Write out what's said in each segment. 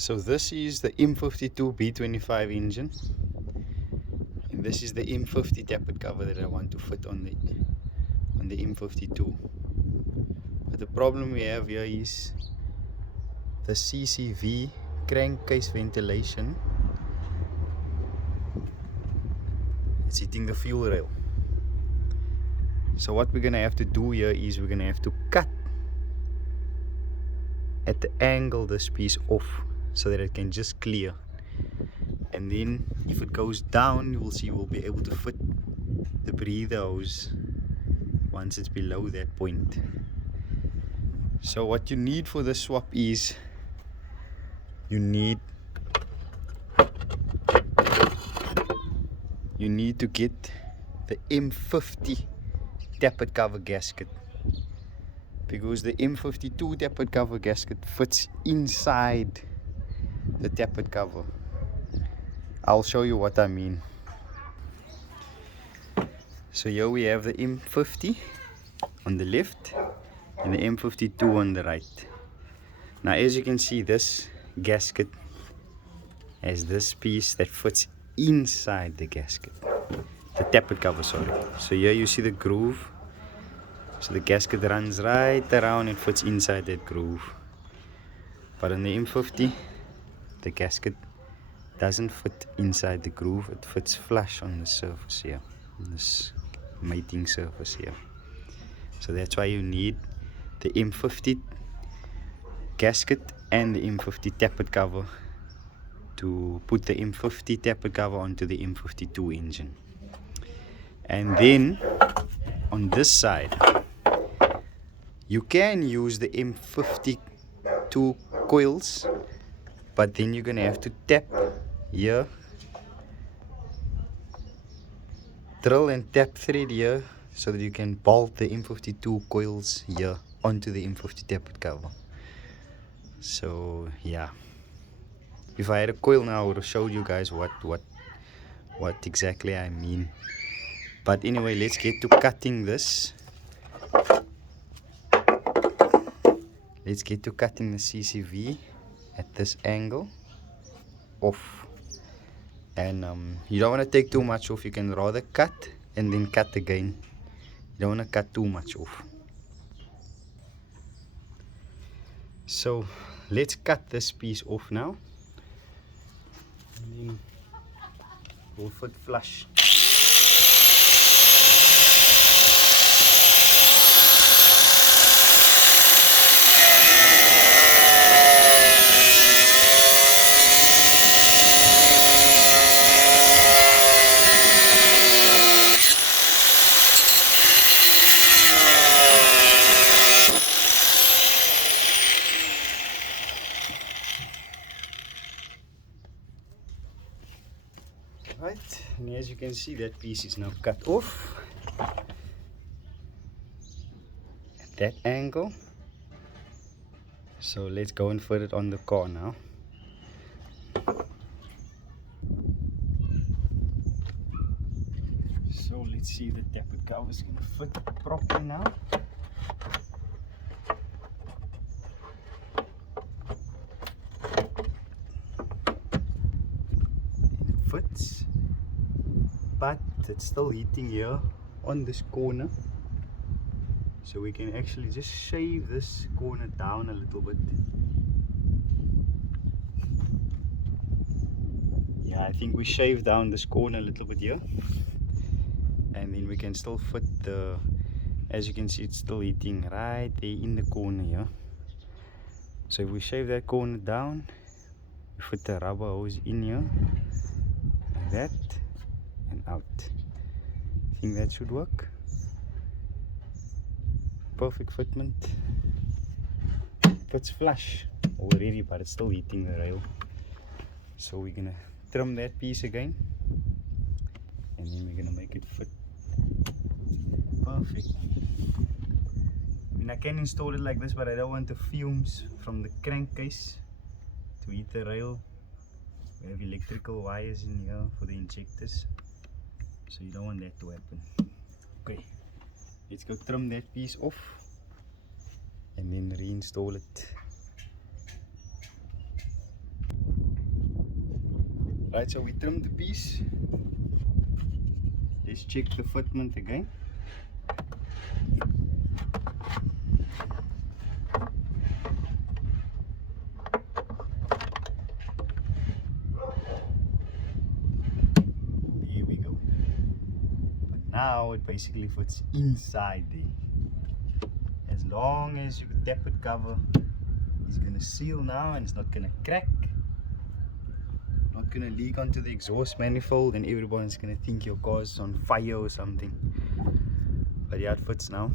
So this is the M52 B25 engine, and this is the M50 tappet cover that I want to fit on the M52. But the problem we have here is the CCV crankcase ventilation. It's hitting the fuel rail. So what we're gonna have to do here is we're gonna have to cut at the angle this piece off so that it can just clear, and then if it goes down, you will see we'll be able to fit the breather hose once it's below that point. So what you need for this swap is you need to get the M50 tappet cover gasket, because the M52 tappet cover gasket fits inside the tappet cover. I'll show you what I mean. So here we have the M50 on the left and the M52 on the right. Now as you can see, this gasket has this piece that fits inside the gasket, the tappet cover, sorry. So here you see the groove. So the gasket runs right around and fits inside that groove. But on the M50, the gasket doesn't fit inside the groove. It fits flush on the surface here, on this mating surface here. So that's why you need the M50 gasket and the M50 tappet cover to put the M50 tappet cover onto the M52 engine. And then on this side, you can use the M52 coils, but then you're gonna have to tap here, drill and tap thread here, so that you can bolt the M52 coils here onto the M50 tappet cover. So yeah, if I had a coil now, I would have showed you guys what exactly I mean. But anyway, let's get to cutting this. Let's get to cutting the CCV at this angle off. And you don't want to take too much off. You can rather cut and then cut again. You don't want to cut too much off. So let's cut this piece off now, and then we'll fit flush. Right, and as you can see, that piece is now cut off at that angle. So let's go and fit it on the car now. So let's see if the tappet cover is going to fit properly now. It fits, but it's still hitting here on this corner. So we can actually just shave this corner down a little bit. Yeah, I think we shave down this corner a little bit here, and then we can still fit the, as you can see, it's still hitting right there in the corner here. So if we shave that corner down, we fit the rubber hose in here like that and out. I think that should work. Perfect fitment. Fits flush already, but it's still hitting the rail. So we're gonna trim that piece again, and then we're gonna make it fit perfect. I mean, I can install it like this, but I don't want the fumes from the crankcase to hit the rail. We have electrical wires in here for the injectors, so you don't want that to happen. Okay, let's go trim that piece off and then reinstall it. Right, so we trimmed the piece. Let's check the fitment again. Here we go. But now it basically fits inside there. As long as your tappet cover is gonna seal now and it's not gonna crack, not gonna leak onto the exhaust manifold, and everyone's gonna think your car's on fire or something. But yeah, it fits now.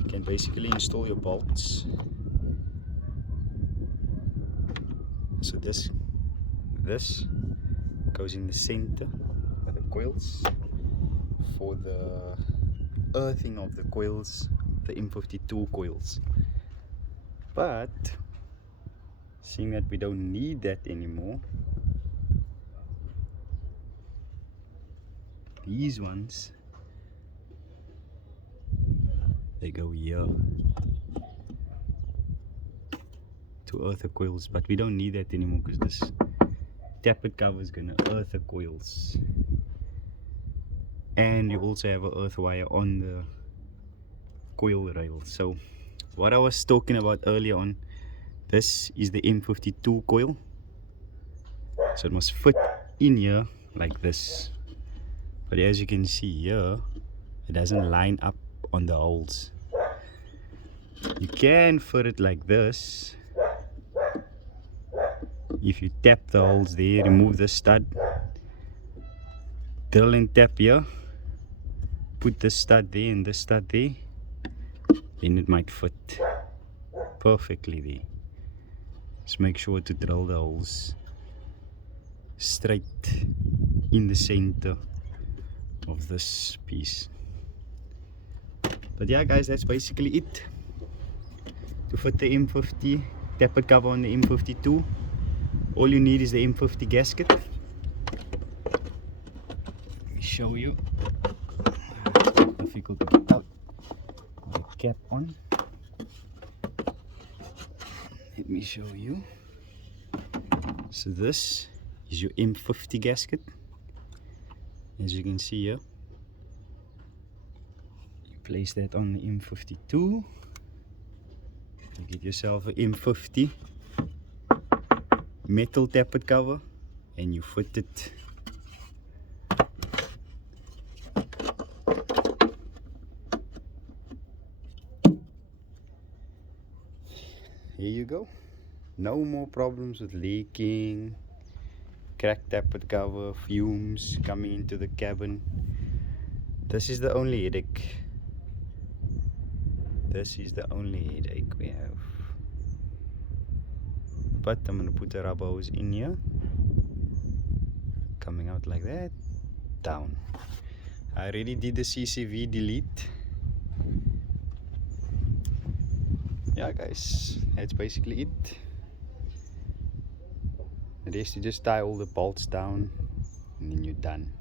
You can basically install your bolts. So this goes in the center of the coils for the earthing of the coils, the M52 coils. But seeing that we don't need that anymore, these ones, they go here to earth the coils, but we don't need that anymore because this tappet cover is gonna earth the coils, and you also have an earth wire on the coil rail. So what I was talking about earlier on, this is the M52 coil, so it must fit in here like this. But as you can see here, it doesn't line up on the holes. You can fit it like this. If you tap the holes there, remove the stud, drill and tap here, put the stud there and the stud there, then it might fit perfectly there. Just make sure to drill the holes straight in the center of this piece. But yeah guys, that's basically it to fit the M50 tappet cover on the M52. All you need is the M50 gasket. Let me show you. Difficult to get out the cap on. Let me show you. So this is your M50 gasket. As you can see here, you place that on the M52. You get yourself an M50 metal tappet cover and you fit it here. You go. No more problems with leaking, cracked tappet cover, fumes coming into the cabin. This is the only headache. This is the only headache we have. But I'm gonna put the rubber hose in here, coming out like that, down. I already did the CCV delete. Yeah guys, that's basically it. The rest you just tie all the bolts down and then you're done.